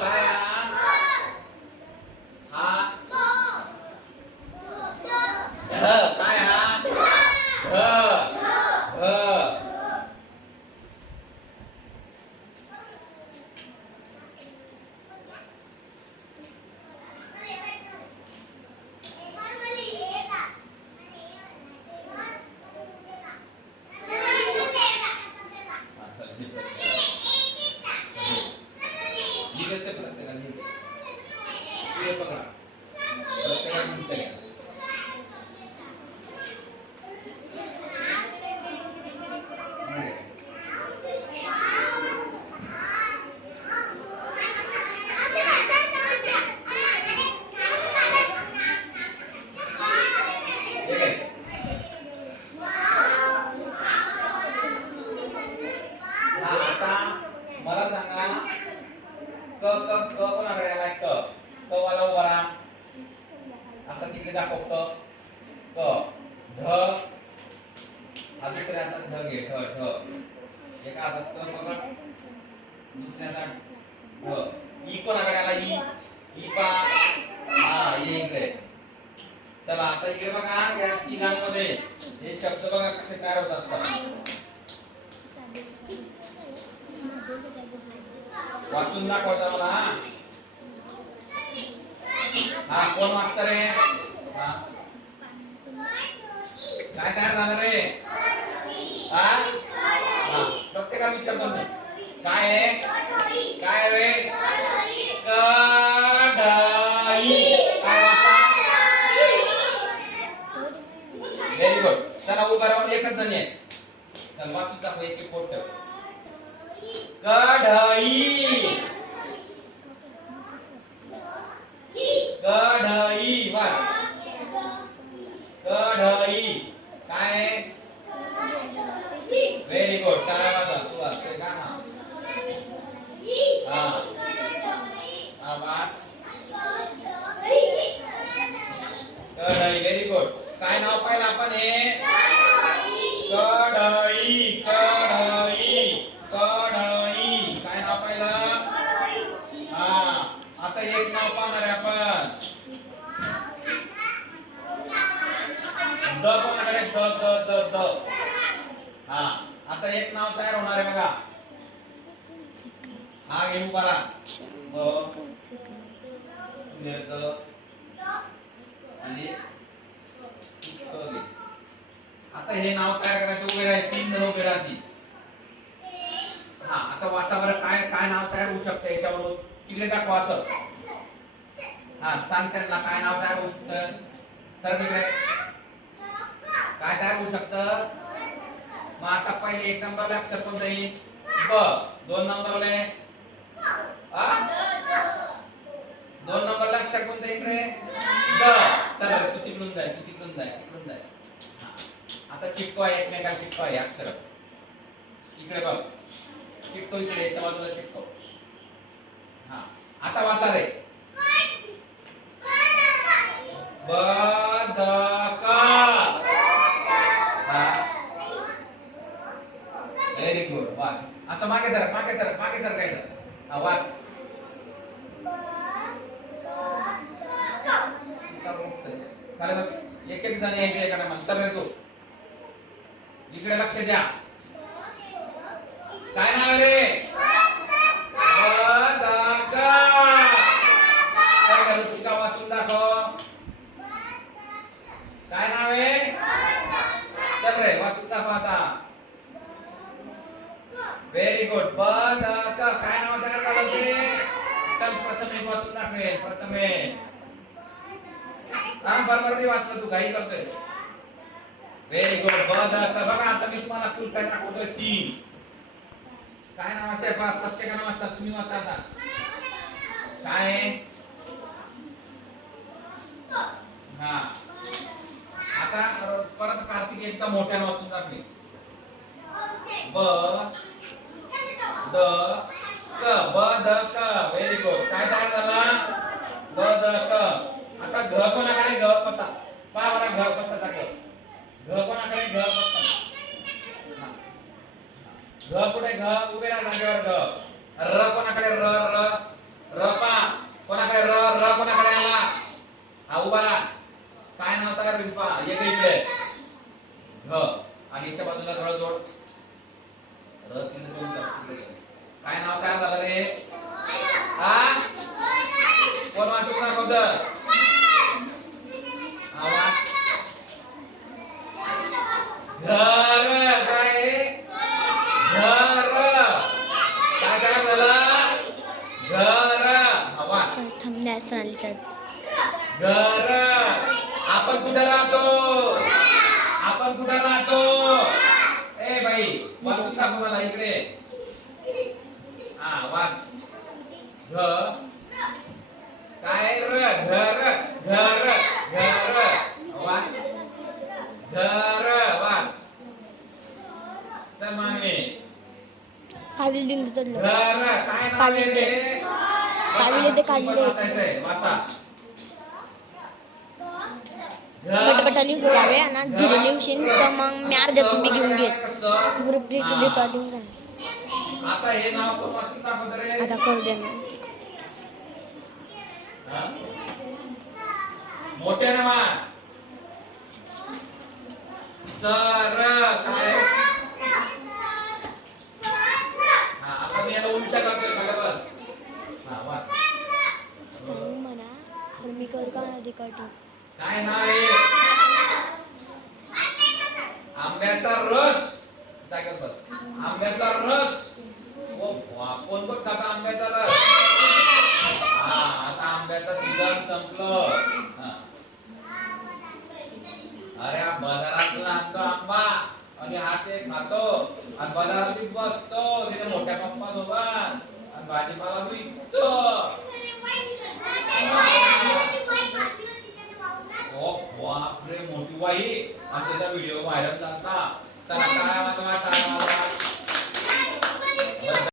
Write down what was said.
काय हा ढ काय हा ढ ढ निघते प्रत्येकाने पकडा प्रत्येकाने म्हणते मला सांगा क क क कोणाकडे आलाय क क वाला उभा राहा असं तिकडे दाखवतो क ढ हा दुसऱ्या हातात ढ घे ढ ढ एका हातात क पकड दुसऱ्या हातात ढ ई कोणाकडे आला ई ई पा हा ये इकडे चला आता इकडे बघा या तिघांमध्ये हे शब्द बघा कसे तयार होतात वाचून दाखवता मला हा कोण वाचत रे हा काय तयार झालं रे हा प्रत्येकाला विचारतो मी काय आहे काय रे कढई काय वाचा व्हेरी गुड चला उभा राहून एकच जण आहे चल वाचून दाखव एक एक पोट कढई कढई वाच कढई काय व्हेरी गुड चला वाचा तू वाच ते का ना हा वाच कढई व्हेरी गुड काय नाव पाहिलं आपण हे कढई कढई कढई काय नाव पाहिलं हा आता एक नाव पाहणार आहे आपण द कोणाकडे द द द द हा आता एक नाव तयार होणार आहे बघा हा घेऊन परा ब द आणि आता हे नाव तयार करायचं उभे राहा तीन जण उभे राहतील हा आता वातावरण काय काय नाव तयार होऊ शकतं याच्यावरून तिकडे दाखवा असं हा सांग त्यांना काय नाव तयार होऊ शकतं सर तिकडे काय तयार होऊ शकतं मग आता पहिले एक नंबरला अक्षर कोणतं येईल ब दोन नंबरला दोन नंबरला अक्षर कोणतं इकडे द चला तू तिकडून जाय तू तिकडून जाय तिकडून जाय आता चिटकवा एकमेकाला चिटकवा हे अक्षर इकडे बघ चिटको इकडे याच्या बाजूला चिटको हा आता वाचा रे बदक व्हेरी गुड वाच असं मागे सरक मागे सरक मागे सरकायचं हा वाच चालेल बस एक एक जण यायचं एखादा मंत्र येतो इकडे लक्ष द्या काय नाव आहे रे बदक काय रुचिका वाचून दाखव काय नाव आहे चल रे वाचून दाखव आता व्हेरी गुड बदक काय नाव तयार झालं ते चल प्रथमेश वाचून दाखवेल प्रथमेश हा बरोबर वाचलं तू काही करतोय व्हेरी गुड बदक बघा आता मी तुम्हाला फुल काय दाखवतोय तीन काय नावाचे प्रत्येकाने वाचता तुम्ही वाचा आता काय हा आता परत कार्तिक एकदा मोठ्याने वाचून दाखवे ब द क बदक व्हेरी गुड काय तयार झाला बदक आता घ कोणाकडे घ कसा पा बरा घ कसा दाखव घ कोणाकडे घ कसा घ कुठे घ उभे राहा जागेवर घ र कोणाकडे र र नॅशनलच्या घर. आपण कुठे राहतो? आपण कुठे राहतो? ए बाई वाचून टाकू मला इकडे. हा वाच. घ काय र घर घर घर वाच. घर वाच. तर मानवी काविल दिन चढलं घर काय नाव आहे रे? काविल ते काढले वाचायचंय वाचा. पटापटा लिहू जावे आणि धीरे लिहूशील तर मग मी अर्ध्या तुम्ही घेऊन घेत रेकॉर्डिंग झाली. आता हे नाव कोण वाचून टाकत रे? आता करू द्या ना. मोठ्याने वाच. सर काय? हा आता मी याला उलटा करतोय खाली बस. हा वाच. सांग मला सर मी करू का रेकॉर्डिंग? काय नाव आहे? आंब्याचा रस. जागेवर बस. आंब्याचा रस. ओ कोण कोण खाता आंब्याचा रस? हा आता आंब्याचा सीझन संपलं. हा अरे हा बाजारातून आणतो आंबा आणि हा ते खातो आणि बाजारात बसतो तिथे मोठ्या पंपात उभा आणि भाजीपाला विकतो. ओ बापरे मोठी बाई आणि त्याचा व्हिडिओ व्हायरल झाला.